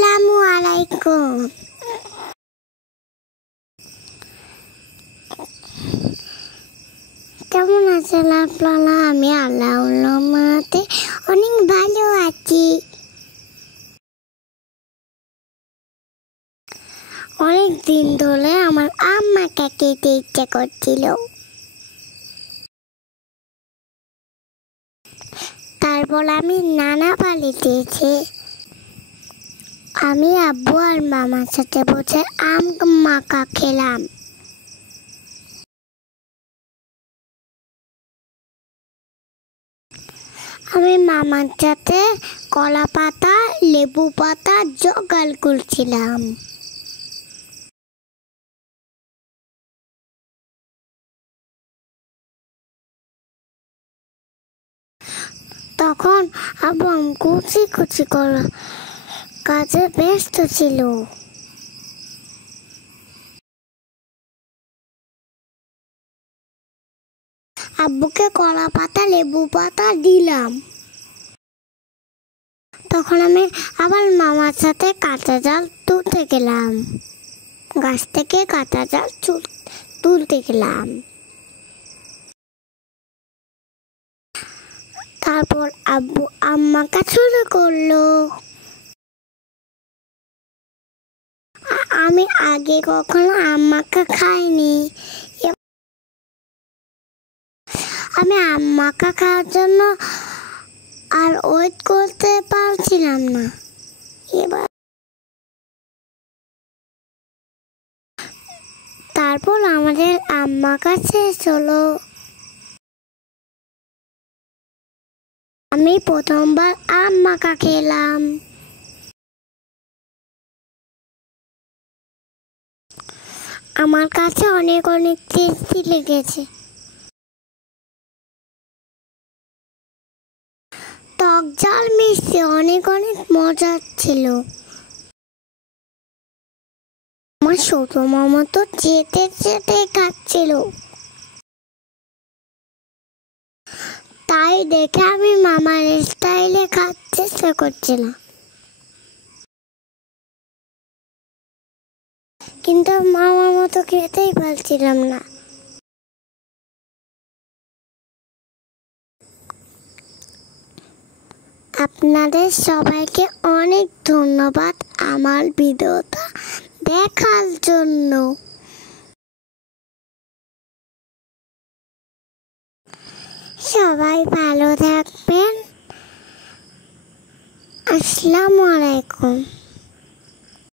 আসসালামু আলাইকুম। কেমন আছেন আপনারা? আমি আল্লাহর রহমতে অনেক ভালো আছি। অনেক দিন ধরে আমার আম্মাকে খেতে ইচ্ছে করছিল। তারপর আমি নানা বাড়িতে এসে আমি আব্বু আর মামার সাথে বসে আম মাখা খেলাম। আমি মামার সাথে কলা পাতা লেবু পাতা জোগাড় করছিলাম। তখন আব্বু কুচি কুচি করা কাজে ব্যস্ত ছিল। আব্বুকে কলা পাতা লেবু পাতা দিলাম। তখন আমি আবার মামার সাথে কাঁচা জাল তুলতে গেলাম। গাছ থেকে কাঁচা জাল তুলতে গেলাম। তারপর আব্বু আম্মাকে শুরু করলো। আমি আগে কখনো আম্মাকে খাইনি। আমি আম্মাকে খাওয়ার জন্য আর ওয়েট করতে পারছিলাম না। এবার তারপর আমাদের আম্মা কাছে হলো। আমি প্রথমবার আম মাখা খেলাম। আমার কাছে অনেক অনেক টেস্টি লেগেছে। টক ঝাল মিষ্টি অনেক অনেক মজার ছিল। আমার ছোট মামা তো চেটে চেটে খাচ্ছিল। তাই দেখে আমি মামার স্টাইলে খাওয়ার চেষ্টা করছিলাম, কিন্তু মামার মতো খেতেই পারছিলাম না। আপনাদের সবাইকে অনেক ধন্যবাদ আমার ভিডিওটা দেখার জন্য। সবাই ভালো থাকবেন। আসসালামু আলাইকুম।